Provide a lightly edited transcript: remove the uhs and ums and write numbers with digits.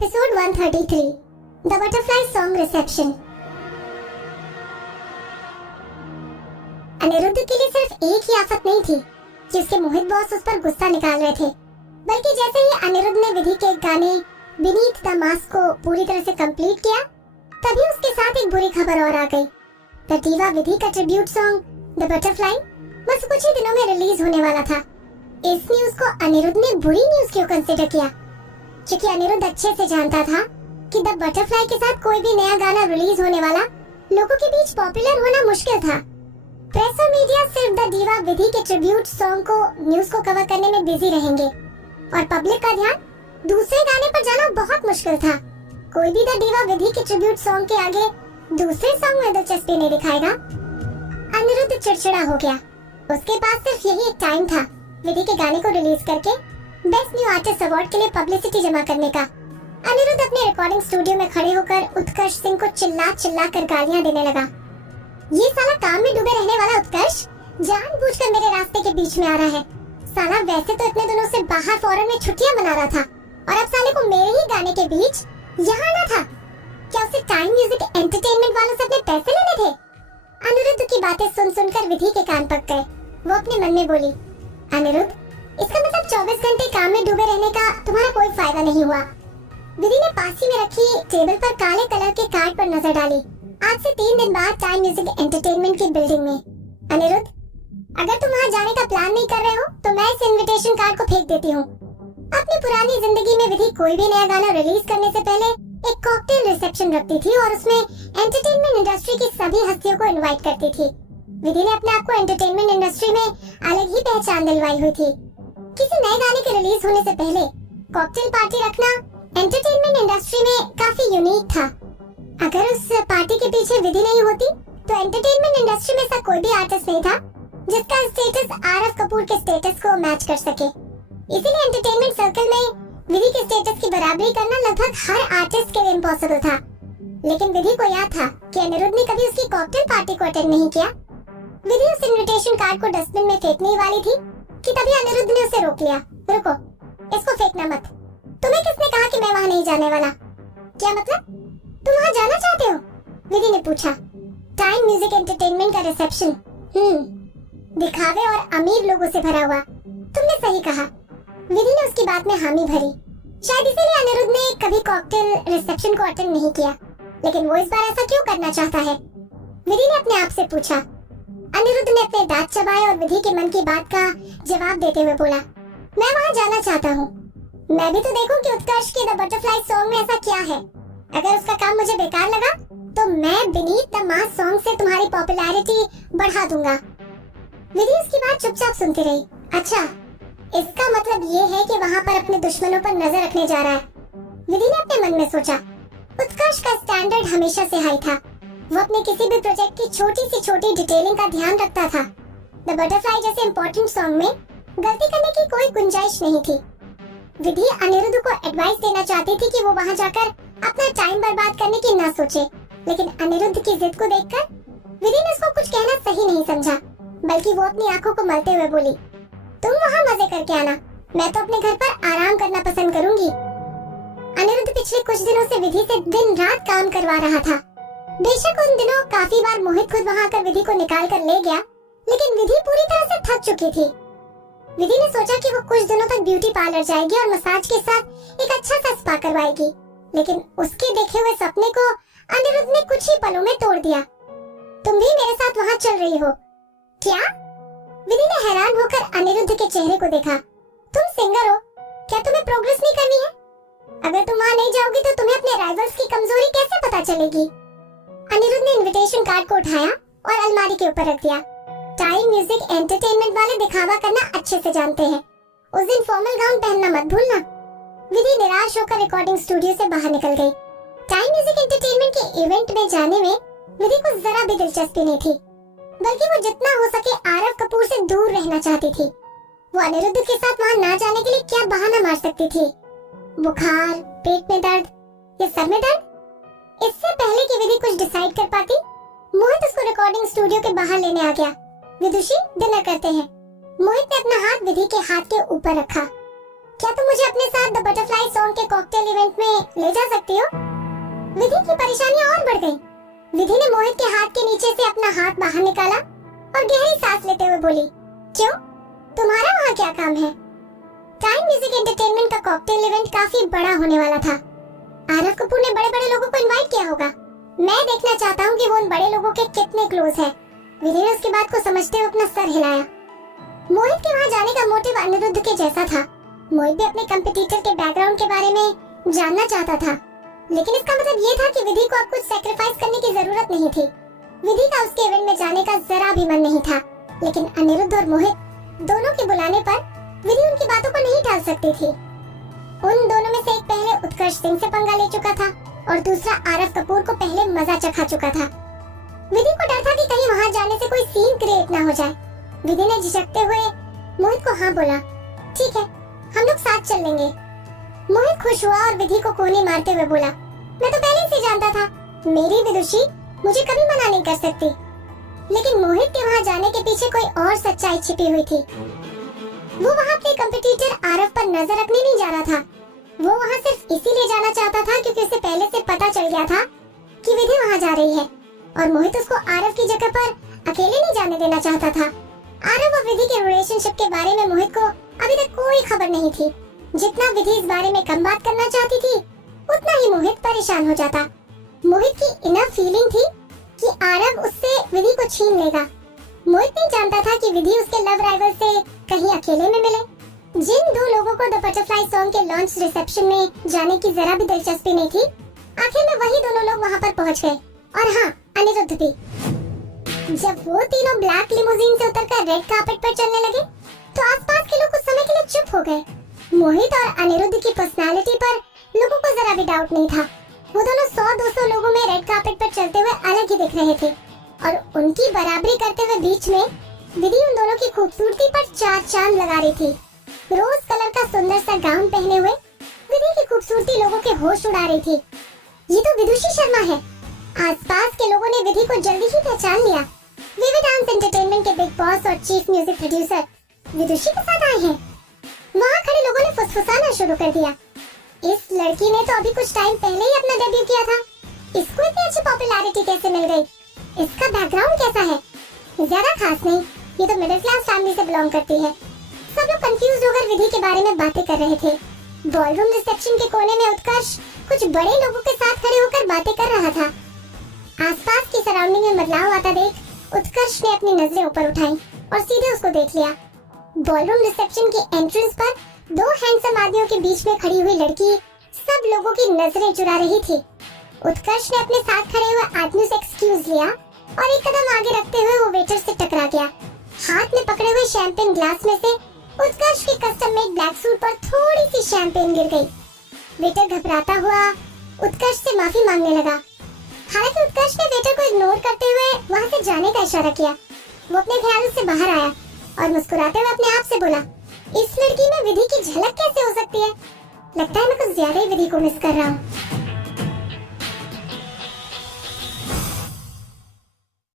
Episode 133 the butterfly song reception. Aniruddh के लिए सिर्फ एक ही आफत नहीं थी कि उसके मोहित बॉस उस पर गुस्सा निकाल रहे थे, बल्कि जैसे ही अनिरुद्ध ने विधि के गाने बीनीथ द मास्क को पूरी तरह से कंप्लीट किया, तभी उसके साथ एक बुरी खबर और आ गई। द डीवा विधि का ट्रिब्यूट सॉन्ग द बटरफ्लाई बस कुछ ही दिनों में रिलीज होने वाला था। इस न्यूज को अनिरुद्ध ने बुरी न्यूज क्यों कंसिडर किया, क्योंकि अनिरुद्ध अच्छे से जानता था कि द बटरफ्लाई के साथ कोई भी नया गाना रिलीज होने वाला लोगों के बीच पॉपुलर होना मुश्किल था। प्रेस और मीडिया सिर्फ द डीवा विधि के ट्रिब्यूट सॉन्ग को न्यूज को कवर करने में बिजी रहेंगे और पब्लिक का ध्यान दूसरे गाने पर जाना बहुत मुश्किल था। कोई भी द डीवा विधि के ट्रिब्यूट सॉन्ग के आगे दूसरे सॉन्ग में दिलचस्पी नहीं दिखाएगा। अनिरुद्ध चिड़चिड़ा हो गया। उसके पास सिर्फ यही एक टाइम था विधि के गाने को रिलीज करके बेस्ट न्यू आर्टिस्ट अवार्ड के लिए पब्लिसिटी जमा करने का। अनिरुद्ध अपने रिकॉर्डिंग स्टूडियो में खड़े होकर उत्कर्ष सिंह को चिल्ला कर गालियां देने लगा। ये साला काम में डूबे रहने वाला उत्कर्ष जानबूझकर मेरे रास्ते के बीच में आ रहा है। साला वैसे तो इतने दिनों से बाहर फॉरेन में छुट्टियां मना रहा था और अब साले को मेरे ही गाने के बीच यहाँ आना था। क्या उसे टाइम म्यूजिक एंटरटेनमेंट वालों से अपने पैसे लेने थे? अनिरुद्ध की बातें सुनकर विधि के कान पक गए। वो अपने मन में बोली, अनिरुद्ध, इसका मतलब 24 घंटे काम में डूबे रहने का तुम्हारा कोई फायदा नहीं हुआ। विधि ने पास ही में रखी टेबल पर काले कलर के कार्ड पर नजर डाली। आज से 3 दिन बाद टाइम म्यूजिक एंटरटेनमेंट की बिल्डिंग में। अनिरुद्ध, अगर तुम वहाँ जाने का प्लान नहीं कर रहे हो तो मैं इस इनविटेशन कार्ड को फेंक देती हूँ। अपनी पुरानी जिंदगी में विधि कोई भी नया गाना रिलीज करने से पहले एक कॉकटेल रिसेप्शन रखती थी और उसमें एंटरटेनमेंट इंडस्ट्री की सभी हस्तियों को इनवाइट करती थी। विधि ने अपने आप को एंटरटेनमेंट इंडस्ट्री में अलग ही पहचान दिलवाई हुई थी। किसी नए गाने के रिलीज होने से पहले कॉकटेल पार्टी रखना एंटरटेनमेंट इंडस्ट्री में काफी यूनिक था। अगर उस पार्टी के पीछे विधि नहीं होती तो एंटरटेनमेंट इंडस्ट्री में ऐसा कोई भी आर्टिस्ट नहीं था जिसका स्टेटस आरएफ कपूर के स्टेटस को मैच कर सके। इसीलिए एंटरटेनमेंट सर्कल में विधि के स्टेटस की बराबरी करना लगभग हर आर्टिस्ट के लिए इम्पॉसिबल था। लेकिन विधि को याद था कि अनिरुद्ध ने कभी उसकी कॉकटेल पार्टी को अटेंड नहीं किया। विधि उस इनविटेशन कार्ड को डस्टबिन में फेंकने ही वाली थी कि तभी अनिरुद्ध ने उसे रोक लिया। रुको, इसको फेंकना मत। तुम्हें किसने कहा कि मैं वहाँ नहीं जाने वाला? क्या मतलब? तुम वहाँ जाना चाहते हो? विधि ने पूछा। टाइम म्यूजिक एंटरटेनमेंट का रिसेप्शन, दिखावे और अमीर लोगों से भरा हुआ। तुमने सही कहा। विधि ने उसकी बात में हामी भरी। शायद इसीलिए अनिरुद्ध ने कभी कॉकटेल रिसेप्शन को अटेंड नहीं किया, लेकिन वो इस बार ऐसा क्यों करना चाहता है? विधि ने अपने आप से पूछा। अनिरुद्ध ने अपने दांत चबाए और विधि के मन की बात का जवाब देते हुए बोला, मैं वहाँ जाना चाहता हूँ। मैं भी तो देखूं कि उत्कर्ष के द बटरफ्लाई सॉन्ग में ऐसा क्या है। अगर उसका काम मुझे बेकार लगा तो मैं बीनीथ द मास्क सॉन्ग से तुम्हारी पॉपुलैरिटी बढ़ा दूंगा। विधि उसकी बात चुपचाप सुनती रही। अच्छा, इसका मतलब ये है कि वहाँ पर अपने दुश्मनों पर नजर रखने जा रहा है। विधि ने अपने मन में सोचा। उत्कर्ष का स्टैंडर्ड हमेशा से हाई था। वो अपने किसी भी प्रोजेक्ट की छोटी से छोटी डिटेलिंग का ध्यान रखता था। द बटरफ्लाई जैसे इम्पोर्टेंट सॉन्ग में गलती करने की कोई गुंजाइश नहीं थी। विधि अनिरुद्ध को एडवाइस देना चाहती थी कि वो वहाँ जाकर अपना टाइम बर्बाद करने की ना सोचे, लेकिन अनिरुद्ध की जिद को देखकर विधि ने उसको कुछ कहना सही नहीं समझा, बल्कि वो अपनी आंखों को मलते हुए बोली, तुम वहाँ मजे करके आना, मैं तो अपने घर पर आराम करना पसंद करूंगी। अनिरुद्ध पिछले कुछ दिनों से विधि से दिन रात काम करवा रहा था। बेशक उन दिनों काफी बार मोहित खुद वहाँ आकर विधि को निकाल कर ले गया, लेकिन विधि पूरी तरह से थक चुकी थी। विधि ने सोचा कि वो कुछ दिनों तक ब्यूटी पार्लर जाएगी और मसाज के साथ एक अच्छा सा स्पा करवाएगी, लेकिन उसके देखे हुए सपने को अनिरुद्ध ने कुछ ही पलों में तोड़ दिया। तुम भी मेरे साथ वहाँ चल रही हो क्या? विधि ने हैरान होकर अनिरुद्ध के चेहरे को देखा। तुम सिंगर हो, क्या तुम्हें प्रोग्रेस नहीं करनी है? अगर तुम वहाँ नहीं जाओगी तो तुम्हें अपने राइवल्स की कमजोरी कैसे पता चलेगी? अनिरुद्ध ने इनविटेशन कार्ड को उठाया और अलमारी के ऊपर रख दिया। टाइम म्यूजिक एंटरटेनमेंट वाले दिखावा करना अच्छे से जानते हैं। उस दिन फॉर्मल गाउन पहनना मत भूलना। विधि निराश होकर रिकॉर्डिंग स्टूडियो से बाहर निकल गई। टाइम म्यूजिक एंटरटेनमेंट के इवेंट में जाने में विधि को जरा भी दिलचस्पी नहीं थी, बल्कि वो जितना हो सके आरएफ कपूर से दूर रहना चाहती थी। वो अनिरुद्ध के साथ वहाँ ना जाने के लिए क्या बहाना मार सकती थी? बुखार, पेट में दर्द या सर में दर्द? इससे पहले कि विधि कुछ डिसाइड कर पाती, मोहित उसको रिकॉर्डिंग स्टूडियो के बाहर लेने आ गया। विदुषी, डिनर करते हैं। मोहित ने अपना हाथ विधि के हाथ के ऊपर रखा। क्या तुम मुझे अपने साथ द बटरफ्लाई सॉन्ग के कॉकटेल इवेंट में ले जा सकती हो? विधि की परेशानियां और बढ़ गईं। विधि ने मोहित के हाथ के नीचे से अपना हाथ बाहर निकाला और गहरी सांस लेते हुए बोली, क्यों? तुम्हारा वहाँ क्या काम है? टाइम म्यूजिक एंटरटेनमेंट का कॉकटेल इवेंट काफी बड़ा होने वाला था। आरव कपूर ने बड़े बड़े लोगों को इनवाइट किया होगा। मैं देखना चाहता हूँ कि वो उन बड़े लोगों के कितने क्लोज है। विधि ने उसकी बात को समझते हुए अपना सर हिलाया। मोहित के वहाँ जाने का मोटिव अनिरुद्ध के जैसा था। मोहित भी अपने कंपटीटर के बैकग्राउंड के बारे में जानना चाहता था, लेकिन इसका मतलब ये था कि विधि को अब कुछ सैक्रिफाइस करने की जरूरत नहीं थी। विधि का उसके इवेंट में जाने का जरा भी मन नहीं था, लेकिन अनिरुद्ध और मोहित दोनों के बुलाने पर विधि उनकी बातों को नहीं टाल सकती थी। उन दोनों में से एक पहले उत्कर्ष सिंह से पंगा ले चुका था और दूसरा आरव कपूर को पहले मजा चखा चुका था। विधि को डर था कि कहीं वहाँ जाने से कोई सीन क्रिएट ना हो जाए। विधि ने झिझकते हुए मोहित को हाँ बोला, ठीक है, हम लोग साथ चल लेंगे। मोहित खुश हुआ और विधि को कोने मारते हुए बोला, मैं तो पहले से जानता था, मेरी विदुषी मुझे कभी मना नहीं कर सकती। लेकिन मोहित के वहाँ जाने के पीछे कोई और सच्चाई छिपी हुई थी। वो वहाँ अपने कंपटीटर आरव पर नजर रखने नहीं जा रहा था। वो वहाँ सिर्फ इसीलिए जाना चाहता था क्योंकि उसे पहले से पता चल गया था कि विधि वहाँ जा रही है और मोहित उसको आरव की जगह पर अकेले नहीं जाने देना चाहता था। आरव और विधि के रिलेशनशिप के बारे में मोहित को अभी तक कोई खबर नहीं थी। जितना विधि इस बारे में कम बात करना चाहती थी, उतना ही मोहित परेशान हो जाता। मोहित की इनफ फीलिंग थी कि आरव उससे विधि को छीन लेगा। मोहित नहीं जानता था कि विधि उसके लव राइवल से कहीं अकेले में मिले। जिन दो लोगों को द बटरफ्लाई सॉन्ग के लॉन्च रिसेप्शन में जाने की जरा भी दिलचस्पी नहीं थी, आखिर में वही दोनों लोग वहाँ पर पहुँच गए। और हाँ, अनिरुद्ध भी। जब वो तीनों ब्लैक लिमोजीन से उतरकर रेड कार्पेट पर चलने लगे, तो आसपास के लोग कुछ समय के लिए चुप हो गए। मोहित और अनिरुद्ध की पर्सनालिटी पर लोगों को जरा भी डाउट नहीं था। वो दोनों 100-200 लोगों में रेड कार्पेट पर चलते हुए अलग ही दिख रहे थे और उनकी बराबरी करते हुए बीच में विधि उन दोनों की खूबसूरती पर चार चांद लगा रही थी। रोज कलर का सुंदर सा गाउन पहने हुए विधि की खूबसूरती लोगों के होश उड़ा रही थी। ये तो विदुषी शर्मा है। आसपास के लोगों ने विधि को जल्दी ही पहचान लिया। विविध डांस एंटरटेनमेंट के बिग बॉस और चीफ म्यूजिक प्रोड्यूसर विदुषी के साथ आए हैं। वहाँ खड़े लोगों ने फुसफुसाना शुरू कर दिया। इस लड़की ने तो अभी कुछ टाइम पहले ही अपना डेब्यू किया था। इसको इतनी अच्छी पॉपुलैरिटी कैसे मिल गई? इसका बैकग्राउंड कैसा है? ज्यादा खास नहीं, ये तो मिडिल क्लास फैमिली से बिलोंग करती है। सब लोग कंफ्यूज होकर विधि के बारे में बातें कर रहे थे। बॉलरूम रिसेप्शन के कोने में उत्कर्ष कुछ बड़े लोगों के साथ खड़े होकर बातें कर रहा था। आसपास की सराउंडिंग में बदलाव आता देख उत्कर्ष ने अपनी नजरें ऊपर उठाई और सीधे उसको देख लिया। बॉलरूम रिसेप्शन की एंट्रेंस पर दो हैंडसम आदमियों के बीच में खड़ी हुई लड़की सब लोगों की नजरें चुरा रही थी। उत्कर्ष ने अपने साथ खड़े हुए आदमी से एक्सक्यूज लिया और एक कदम आगे रखते हुए वो वेटर से टकरा गया। हाथ में पकड़े हुए शैंपेन ग्लास में से उत्कर्ष के कस्टम मेड ब्लैक सूट पर थोड़ी सी शैंपेन गिर गई। वेटर घबराता हुआ उत्कर्ष से माफी मांगने लगा। हालांकि उत्कर्ष ने वेटर को इग्नोर करते हुए वहाँ से जाने का इशारा किया। वो अपने ख्यालों से बाहर आया और मुस्कुराते हुए अपने आप से बोला, इस लड़की में विधि की झलक कैसे हो सकती है? लगता है मैं कुछ ज्यादा ही विधि को मिस कर रहा हूँ।